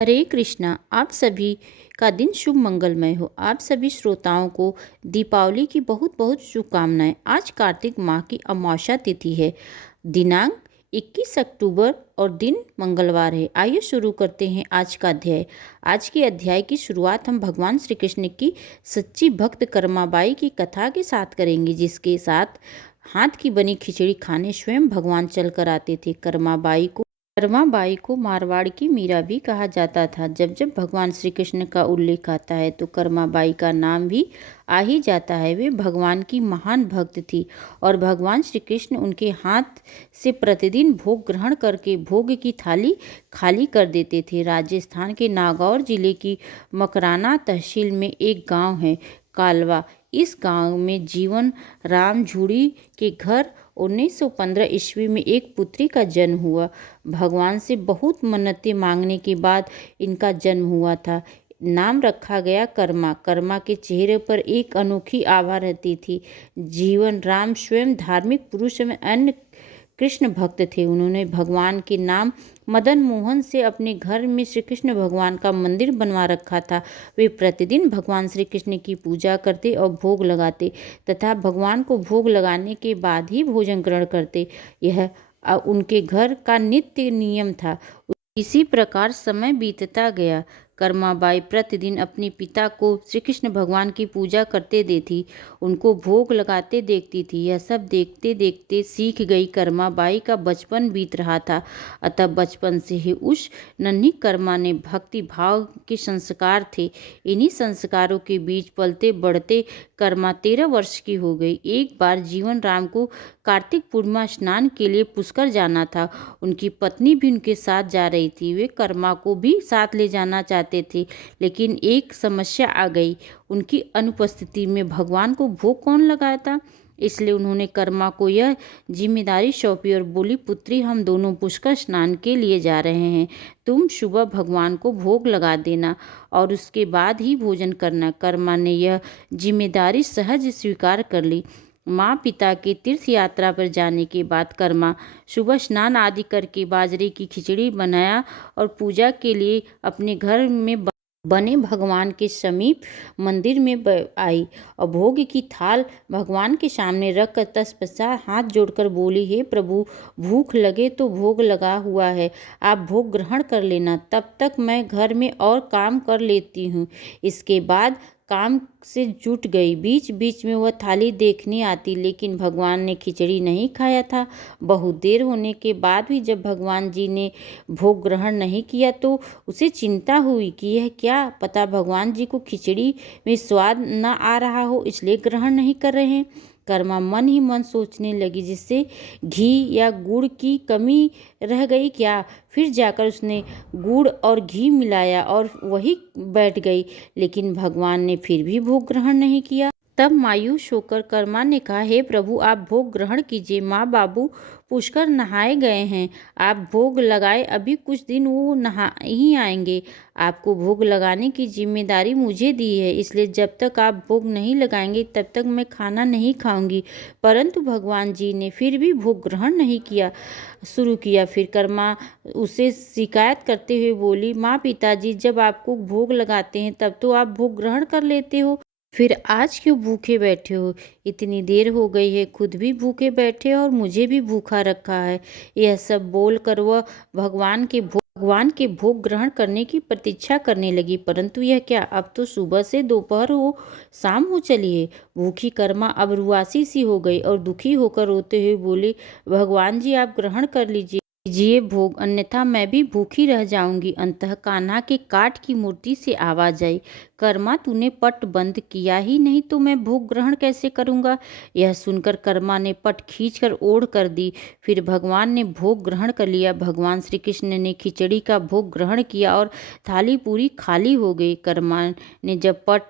हरे कृष्णा। आप सभी का दिन शुभ मंगलमय हो। आप सभी श्रोताओं को दीपावली की बहुत बहुत शुभकामनाएं। आज कार्तिक माह की अमावस्या तिथि है। दिनांक 21 अक्टूबर और दिन मंगलवार है। आइए शुरू करते हैं आज का अध्याय। आज के अध्याय की शुरुआत हम भगवान श्री कृष्ण की सच्ची भक्त कर्माबाई की कथा के साथ करेंगे, जिसके साथ हाथ की बनी खिचड़ी खाने स्वयं भगवान चल कर आते थे। कर्माबाई को मारवाड़ की मीरा भी कहा जाता था। जब जब भगवान श्री कृष्ण का उल्लेख आता है तो कर्माबाई का नाम भी आ ही जाता है। वे भगवान की महान भक्त थी और भगवान श्री कृष्ण उनके हाथ से प्रतिदिन भोग ग्रहण करके भोग की थाली खाली कर देते थे। राजस्थान के नागौर जिले की मकराना तहसील में एक गांव है, कालवा। इस गांव में जीवन राम झूड़ी के घर 1915 ईस्वी में एक पुत्री का जन्म हुआ। भगवान से बहुत मन्नतें मांगने के बाद इनका जन्म हुआ था। नाम रखा गया कर्मा। कर्मा के चेहरे पर एक अनोखी आभा रहती थी। जीवन राम स्वयं धार्मिक पुरुष में अन्य कृष्ण भक्त थे। उन्होंने भगवान के नाम मदन मोहन से अपने घर में श्री कृष्ण भगवान का मंदिर बनवा रखा था। वे प्रतिदिन भगवान श्री कृष्ण की पूजा करते और भोग लगाते तथा भगवान को भोग लगाने के बाद ही भोजन ग्रहण करते। यह उनके घर का नित्य नियम था। इसी प्रकार समय बीतता गया। कर्माबाई प्रतिदिन अपने पिता को श्री कृष्ण भगवान की पूजा करते देखती, उनको भोग लगाते देखती थी। यह सब देखते देखते सीख गई। कर्माबाई का बचपन बीत रहा था, अतः बचपन से ही उस नन्ही कर्मा ने भक्ति भाव के संस्कार थे। इन्हीं संस्कारों के बीच पलते बढ़ते कर्मा 13 वर्ष की हो गई। एक बार जीवन राम को कार्तिक पूर्णिमा स्नान के लिए पुष्कर जाना था। उनकी पत्नी भी उनके साथ जा रही थी। वे कर्मा को भी साथ ले जाना चाहते थे, लेकिन एक समस्या आ गई। उनकी अनुपस्थिति में भगवान को भोग कौन लगाता। इसलिए उन्होंने कर्मा को यह जिम्मेदारी सौंपी और बोली, पुत्री, हम दोनों पुष्कर स्नान के लिए जा रहे हैं। तुम सुबह भगवान को भोग लगा देना और उसके बाद ही भोजन करना। कर्मा ने यह जिम्मेदारी सहज स्वीकार कर ली। माँ पिता के तीर्थ यात्रा पर जाने के बाद कर्मा सुबह स्नान आदि करके बाजरे की खिचड़ी बनाया और पूजा के लिए अपने घर में बने भगवान के समीप मंदिर में आई और भोग की थाल भगवान के सामने रख कर तत्पश्चात हाथ जोड़कर बोली, हे प्रभु, भूख लगे तो भोग लगा हुआ है, आप भोग ग्रहण कर लेना, तब तक मैं घर में और काम कर लेती हूँ। इसके बाद काम से जुट गई। बीच बीच में वह थाली देखने आती, लेकिन भगवान ने खिचड़ी नहीं खाया था। बहुत देर होने के बाद भी जब भगवान जी ने भोग ग्रहण नहीं किया तो उसे चिंता हुई कि यह क्या पता भगवान जी को खिचड़ी में स्वाद न आ रहा हो, इसलिए ग्रहण नहीं कर रहे हैं। कर्मा मन ही मन सोचने लगी, जिससे घी या गुड़ की कमी रह गई क्या। फिर जाकर उसने गुड़ और घी मिलाया और वही बैठ गई, लेकिन भगवान ने फिर भी भोग ग्रहण नहीं किया। तब मायूस होकर कर्मा ने कहा, हे प्रभु, आप भोग ग्रहण कीजिए। माँ बाबू पुष्कर नहाए गए हैं, आप भोग लगाए, अभी कुछ दिन वो नहा ही आएंगे। आपको भोग लगाने की जिम्मेदारी मुझे दी है, इसलिए जब तक आप भोग नहीं लगाएंगे तब तक मैं खाना नहीं खाऊंगी। परंतु भगवान जी ने फिर भी भोग ग्रहण नहीं किया शुरू किया। फिर कर्मा उसे शिकायत करते हुए बोली, माँ पिताजी जब आपको भोग लगाते हैं तब तो आप भोग ग्रहण कर लेते हो, फिर आज क्यों भूखे बैठे हो। इतनी देर हो गई है, खुद भी भूखे बैठे और मुझे भी भूखा रखा है। यह सब बोलकर वह भगवान के भोग ग्रहण करने की प्रतीक्षा करने लगी। परंतु यह क्या, अब तो सुबह से दोपहर हो, शाम हो चली है। भूखी कर्मा अब रुआसी सी हो गई और दुखी होकर रोते हुए बोली, भगवान जी आप ग्रहण कर लीजिए भोग, अन्यथा मैं भी भूखी रह जाऊंगी। अंतः कान्हा के काठ की मूर्ति से आवाज आई, कर्मा तूने पट बंद किया ही नहीं तो मैं भोग ग्रहण कैसे करूंगा। यह सुनकर कर्मा ने पट खींचकर ओढ़ कर दी। फिर भगवान ने भोग ग्रहण कर लिया। भगवान श्री कृष्ण ने खिचड़ी का भोग ग्रहण किया और थाली पूरी खाली हो गई। कर्मा ने जब पट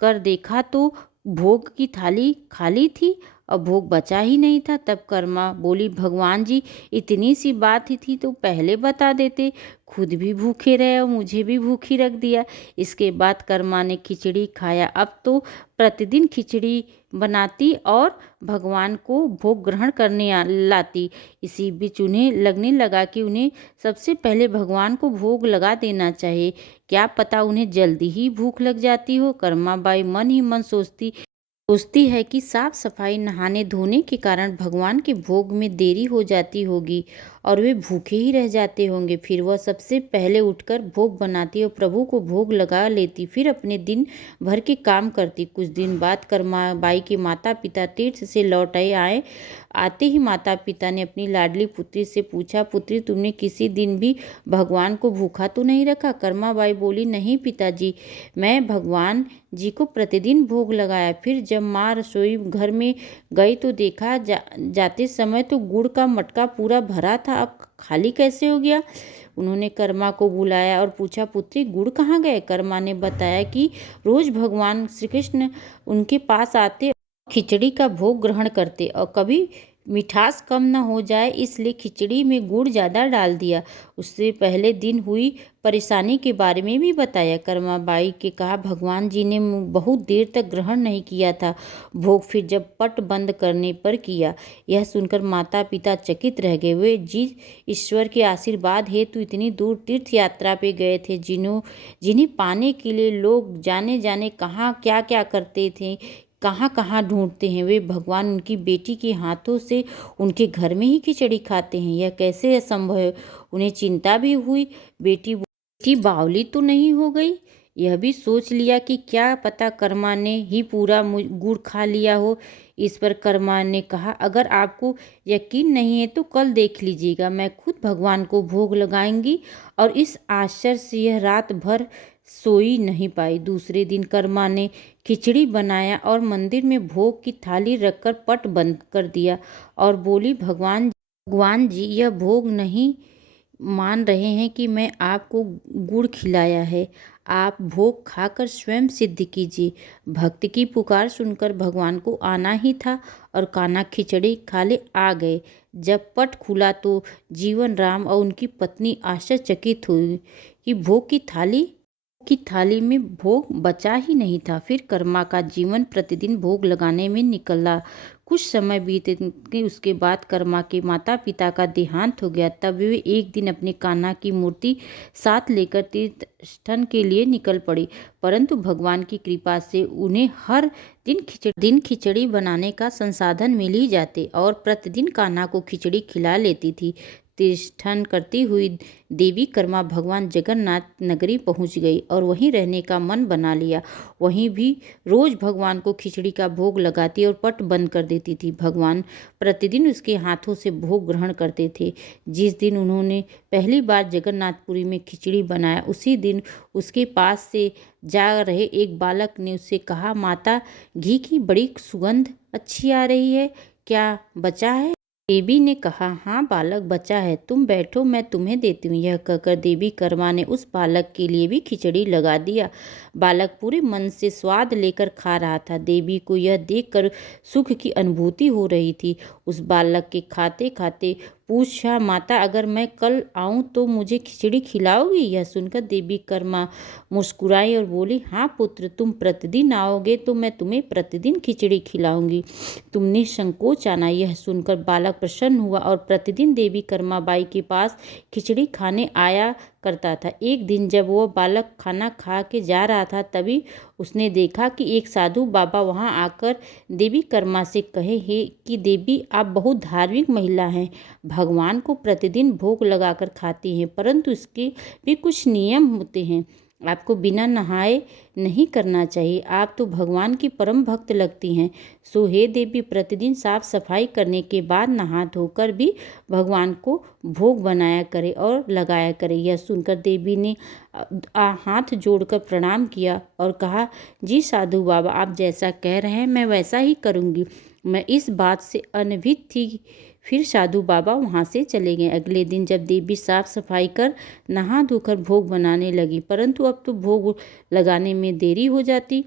कर देखा तो भोग की थाली खाली थी और भोग बचा ही नहीं था। तब कर्मा बोली, भगवान जी, इतनी सी बात ही थी तो पहले बता देते, खुद भी भूखे रहे और मुझे भी भूखी रख दिया। इसके बाद कर्मा ने खिचड़ी खाया। अब तो प्रतिदिन खिचड़ी बनाती और भगवान को भोग ग्रहण करने लाती। इसी बीच उन्हें लगने लगा कि उन्हें सबसे पहले भगवान को भोग लगा देना चाहिए। क्या पता उन्हें जल्दी ही भूख लग जाती हो। कर्मा बाई मन ही मन सोचती है कि साफ सफाई नहाने धोने के कारण भगवान के भोग में देरी हो जाती होगी और वे भूखे ही रह जाते होंगे। फिर वह सबसे पहले उठकर भोग बनाती और प्रभु को भोग लगा लेती, फिर अपने दिन भर के काम करती। कुछ दिन बाद कर्माबाई के माता पिता तीर्थ से लौट आए। आते ही माता पिता ने अपनी लाडली पुत्री से पूछा, पुत्री, तुमने किसी दिन भी भगवान को भूखा तो नहीं रखा? कर्माबाई बोली, नहीं पिताजी, मैं भगवान जी को प्रतिदिन भोग लगाया। फिर जब माँ रसोई घर में गई तो देखा जाते समय तो गुड़ का मटका पूरा भरा था, अब खाली कैसे हो गया? उन्होंने कर्मा को बुलाया और पूछा, पुत्री, गुड़ कहाँ गए? कर्मा ने बताया कि रोज भगवान श्री कृष्ण उनके पास आते, खिचड़ी का भोग ग्रहण करते और कभी मिठास कम न हो जाए इसलिए खिचड़ी में गुड़ ज़्यादा डाल दिया। उससे पहले दिन हुई परेशानी के बारे में भी बताया। कर्माबाई के कहा, भगवान जी ने बहुत देर तक ग्रहण नहीं किया था भोग, फिर जब पट बंद करने पर किया। यह सुनकर माता पिता चकित रह गए। वे जी ईश्वर के आशीर्वाद हेतु इतनी दूर तीर्थ यात्रा पे गए थे, जिन्हें पाने के लिए लोग जाने जाने कहाँ क्या क्या करते थे, कहाँ कहाँ ढूंढते हैं। वे भगवान उनकी बेटी के हाथों से उनके घर में ही खिचड़ी खाते हैं, यह कैसे असंभव है? उन्हें चिंता भी हुई, बेटी बावली तो नहीं हो गई। यह भी सोच लिया कि क्या पता कर्मा ने ही पूरा गुड़ खा लिया हो। इस पर कर्मा ने कहा, अगर आपको यकीन नहीं है तो कल देख लीजिएगा, मैं खुद भगवान को भोग लगाएंगी। और इस आश्चर्य से यह रात भर सोई नहीं पाई। दूसरे दिन कर्मा ने खिचड़ी बनाया और मंदिर में भोग की थाली रखकर पट बंद कर दिया और बोली, भगवान जी, यह भोग नहीं मान रहे हैं कि मैं आपको गुड़ खिलाया है, आप भोग खाकर स्वयं सिद्ध कीजिए। भक्त की पुकार सुनकर भगवान को आना ही था और कान्हा खिचड़ी खाले आ गए। जब पट खुला तो जीवन राम और उनकी पत्नी आश्चर्यचकित हुई कि भोग की थाली में भोग बचा ही नहीं था। फिर कर्मा का जीवन प्रतिदिन भोग लगाने में निकला। कुछ समय बीतने उसके बाद कर्मा के माता पिता का देहांत हो गया। तब वे एक दिन अपनी कान्हा की मूर्ति साथ लेकर तीर्थस्थान के लिए निकल पड़ी, परंतु भगवान की कृपा से उन्हें हर दिन खिचड़ी बनाने का संसाधन मिल ही जाते और प्रतिदिन कान्हा को खिचड़ी खिला लेती थी। तीर्थस्थान करती हुई देवी कर्मा भगवान जगन्नाथ नगरी पहुंच गई और वहीं रहने का मन बना लिया। वहीं भी रोज भगवान को खिचड़ी का भोग लगाती और पट बंद कर देती थी। भगवान प्रतिदिन उसके हाथों से भोग ग्रहण करते थे। जिस दिन उन्होंने पहली बार जगन्नाथपुरी में खिचड़ी बनाया, उसी दिन उसके पास से जा रहे एक बालक ने उससे कहा, माता, घी की बड़ी सुगंध अच्छी आ रही है, क्या बचा है? देवी ने कहा, हाँ बालक, बचा है, तुम बैठो, मैं तुम्हें देती हूँ। यह कहकर देवी कर्मा ने उस बालक के लिए भी खिचड़ी लगा दिया। बालक पूरे मन से स्वाद लेकर खा रहा था। देवी को यह देखकर सुख की अनुभूति हो रही थी। उस बालक के खाते खाते पूछा, माता, अगर मैं कल आऊँ तो मुझे खिचड़ी खिलाओगी? यह सुनकर देवी कर्मा मुस्कुराई और बोली, हाँ पुत्र, तुम प्रतिदिन आओगे तो मैं तुम्हें प्रतिदिन खिचड़ी खिलाऊंगी, तुमने संकोच आना। यह सुनकर बालक प्रसन्न हुआ और प्रतिदिन देवी कर्माबाई के पास खिचड़ी खाने आया करता था। एक दिन जब वह बालक खाना खा के जा रहा था, तभी उसने देखा कि एक साधु बाबा वहां आकर देवी कर्मा से कहे, हे कि देवी, आप बहुत धार्मिक महिला हैं, भगवान को प्रतिदिन भोग लगाकर खाती हैं, परंतु इसके भी कुछ नियम होते हैं, आपको बिना नहाए नहीं करना चाहिए, आप तो भगवान की परम भक्त लगती हैं। सो हे देवी, प्रतिदिन साफ सफाई करने के बाद नहा धोकर भी भगवान को भोग बनाया करे और लगाया करे। यह सुनकर देवी ने हाथ जोड़कर प्रणाम किया और कहा, जी साधु बाबा, आप जैसा कह रहे हैं मैं वैसा ही करूँगी। मैं इस बात से अनभित थी। फिर साधु बाबा वहाँ से चले गए। अगले दिन जब देवी साफ सफाई कर नहा धोकर भोग बनाने लगी, परंतु अब तो भोग लगाने में देरी हो जाती।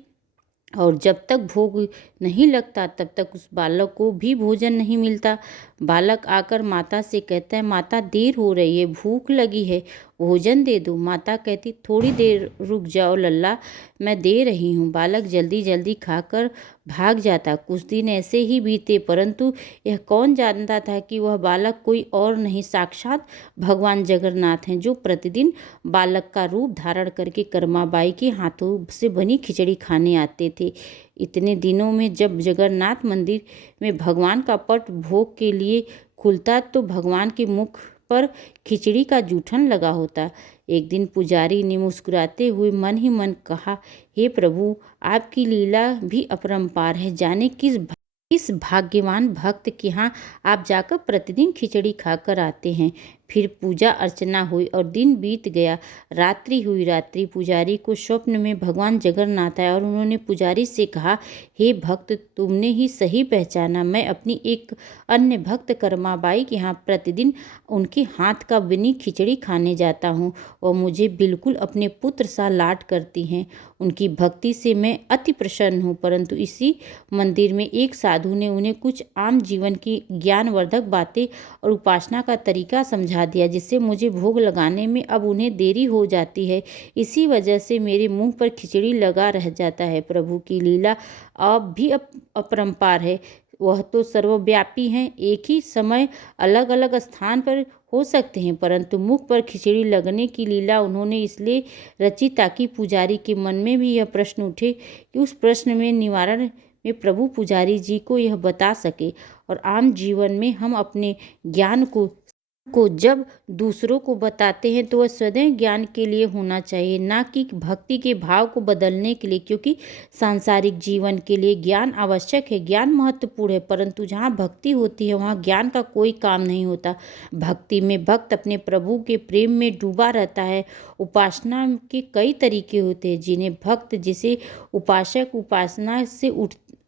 और जब तक भोग नहीं लगता तब तक उस बालक को भी भोजन नहीं मिलता। बालक आकर माता से कहता है, माता देर हो रही है, भूख लगी है, भोजन दे दो। माता कहती, थोड़ी देर रुक जाओ लल्ला, मैं दे रही हूँ। बालक जल्दी जल्दी खाकर भाग जाता। कुछ दिन ऐसे ही बीते, परंतु यह कौन जानता था कि वह बालक कोई और नहीं, साक्षात भगवान जगन्नाथ हैं, जो प्रतिदिन बालक का रूप धारण करके कर्माबाई के हाथों से बनी खिचड़ी खाने आते थे। इतने दिनों में जब जगन्नाथ मंदिर में भगवान का पट भोग के लिए खुलता तो भगवान के मुख पर खिचड़ी का जूठन लगा होता। एक दिन पुजारी ने मुस्कुराते हुए मन ही मन कहा, हे प्रभु, आपकी लीला भी अपरंपार है। जाने किस भाग्यवान भक्त के यहाँ आप जाकर प्रतिदिन खिचड़ी खाकर आते हैं। फिर पूजा अर्चना हुई और दिन बीत गया। रात्रि हुई। रात्रि पुजारी को स्वप्न में भगवान जगन्नाथ आए और उन्होंने पुजारी से कहा, हे भक्त, तुमने ही सही पहचाना। मैं अपनी एक अन्य भक्त कर्माबाई के यहाँ प्रतिदिन उनके हाथ का बनी खिचड़ी खाने जाता हूँ और मुझे बिल्कुल अपने पुत्र सा लाड करती हैं। उनकी भक्ति से मैं अति प्रसन्न हूँ। परंतु इसी मंदिर में एक साधु ने उन्हें कुछ आम जीवन की ज्ञानवर्धक बातें और उपासना का तरीका समझा दिया, जिससे मुझे भोग लगाने में अब उन्हें देरी हो जाती है। इसी वजह से मेरे मुंह पर खिचड़ी लगा रह जाता है। प्रभु की लीला अब भी अपरंपार है। वह तो सर्वव्यापी हैं, एक ही समय अलग अलग स्थान पर हो सकते हैं, परंतु मुख पर खिचड़ी लगने की लीला उन्होंने इसलिए रची ताकि पुजारी के मन में भी यह प्रश्न उठे कि उस प्रश्न में निवारण में प्रभु पुजारी जी को यह बता सके। और आम जीवन में हम अपने ज्ञान को जब दूसरों को बताते हैं तो वह सदैव ज्ञान के लिए होना चाहिए, ना कि भक्ति के भाव को बदलने के लिए। क्योंकि सांसारिक जीवन के लिए ज्ञान आवश्यक है, ज्ञान महत्वपूर्ण है, परंतु जहाँ भक्ति होती है वहाँ ज्ञान का कोई काम नहीं होता। भक्ति में भक्त अपने प्रभु के प्रेम में डूबा रहता है। उपासना के कई तरीके होते हैं जिन्हें भक्त, जिसे उपासक उपासना से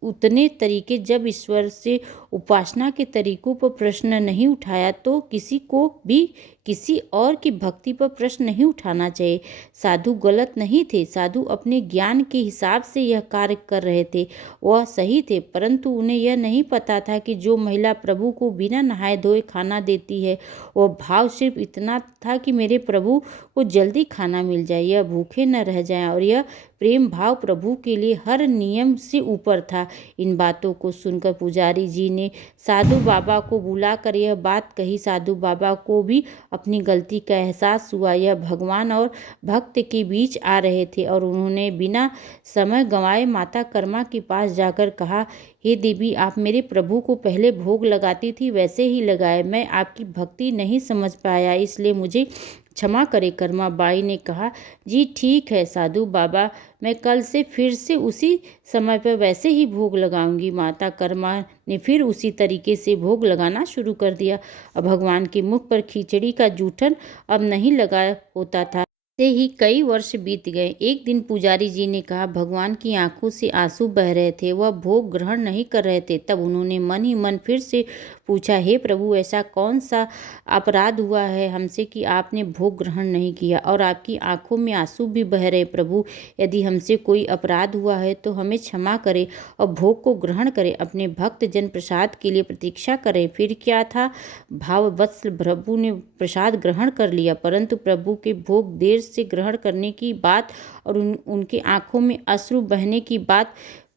उतने तरीके। जब ईश्वर से उपासना के तरीकों पर प्रश्न नहीं उठाया तो किसी को भी किसी और की भक्ति पर प्रश्न नहीं उठाना चाहिए। साधु गलत नहीं थे, साधु अपने ज्ञान के हिसाब से यह कार्य कर रहे थे, वह सही थे, परंतु उन्हें यह नहीं पता था कि जो महिला प्रभु को बिना नहाए धोए खाना देती है, वह भाव सिर्फ इतना था कि मेरे प्रभु को जल्दी खाना मिल जाए, यह भूखे न रह जाएं, और यह प्रेम भाव प्रभु के लिए हर नियम से ऊपर था। इन बातों को सुनकर पुजारी जी ने साधु बाबा को बुलाकर यह बात कही। साधु बाबा को भी अपनी गलती का एहसास हुआ। यह भगवान और भक्त के बीच आ रहे थे और उन्होंने बिना समय गंवाए माता कर्मा के पास जाकर कहा, हे देवी, आप मेरे प्रभु को पहले भोग लगाती थी वैसे ही लगाए। मैं आपकी भक्ति नहीं समझ पाया, इसलिए मुझे क्षमा करे। कर्मा बाई ने कहा, जी ठीक है साधु बाबा, मैं कल से फिर से उसी समय पर वैसे ही भोग लगाऊंगी। माता कर्मा ने फिर उसी तरीके से भोग लगाना शुरू कर दिया। अब भगवान के मुख पर खिचड़ी का जूठन अब नहीं लगा होता था। से ही कई वर्ष बीत गए। एक दिन पुजारी जी ने कहा, भगवान की आंखों से आंसू बह रहे थे, वह भोग ग्रहण नहीं कर रहे थे। तब उन्होंने मन ही मन फिर से पूछा, हे प्रभु, ऐसा कौन सा अपराध हुआ है हमसे कि आपने भोग ग्रहण नहीं किया और आपकी आंखों में आंसू भी बह रहे। प्रभु, यदि हमसे कोई अपराध हुआ है तो हमें क्षमा करें और भोग को ग्रहण करें, अपने भक्त जन प्रसाद के लिए प्रतीक्षा करें। फिर क्या था, भाववत्सल प्रभु ने प्रसाद ग्रहण कर लिया, परंतु प्रभु के भोग देर से ग्रहण करने की बात और उनके आंखों में अश्रु बहने की बात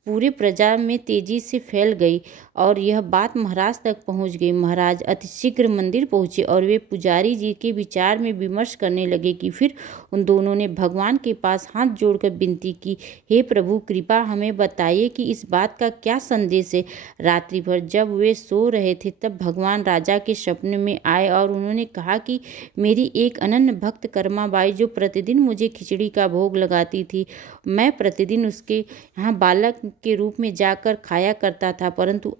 पूरे प्रजा में तेजी से फैल गई और यह बात महाराज तक पहुंच गई। महाराज अतिशीघ्र मंदिर पहुंचे और वे पुजारी जी के विचार में विमर्श करने लगे कि फिर उन दोनों ने भगवान के पास हाथ जोड़कर विनती की, हे प्रभु, कृपा हमें बताइए कि इस बात का क्या संदेश है। रात्रि भर जब वे सो रहे थे तब भगवान राजा के सपने में आए और उन्होंने कहा कि मेरी एक अनन्य भक्त कर्माबाई जो प्रतिदिन मुझे खिचड़ी का भोग लगाती थी, मैं प्रतिदिन उसके यहाँ बालक के रूप में जाकर खाया करता था, परंतु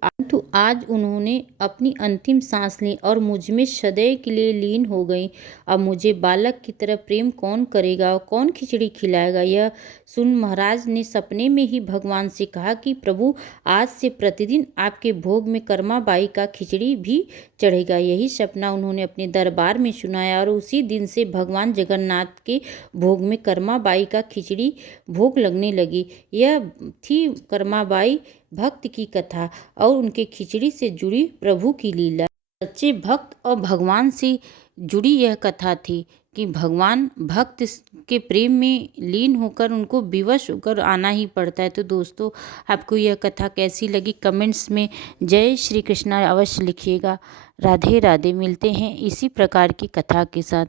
आज उन्होंने अपनी अंतिम सांस ली और मुझ में सदैव के लिए लीन हो गई। अब मुझे बालक की तरह प्रेम कौन करेगा और कौन खिचड़ी खिलाएगा? यह सुन महाराज ने सपने में ही भगवान से कहा कि प्रभु, आज से प्रतिदिन आपके भोग में कर्माबाई का खिचड़ी भी चढ़ेगा। यही सपना उन्होंने अपने दरबार में सुनाया और उसी दिन से भगवान जगन्नाथ के भोग में कर्माबाई का खिचड़ी भोग लगने लगी। यह थी कर्माबाई भक्त की कथा और उनके खिचड़ी से जुड़ी प्रभु की लीला। सच्चे भक्त और भगवान से जुड़ी यह कथा थी कि भगवान भक्त के प्रेम में लीन होकर उनको विवश होकर आना ही पड़ता है। तो दोस्तों, आपको यह कथा कैसी लगी कमेंट्स में जय श्री कृष्णा अवश्य लिखिएगा। राधे राधे। मिलते हैं इसी प्रकार की कथा के साथ।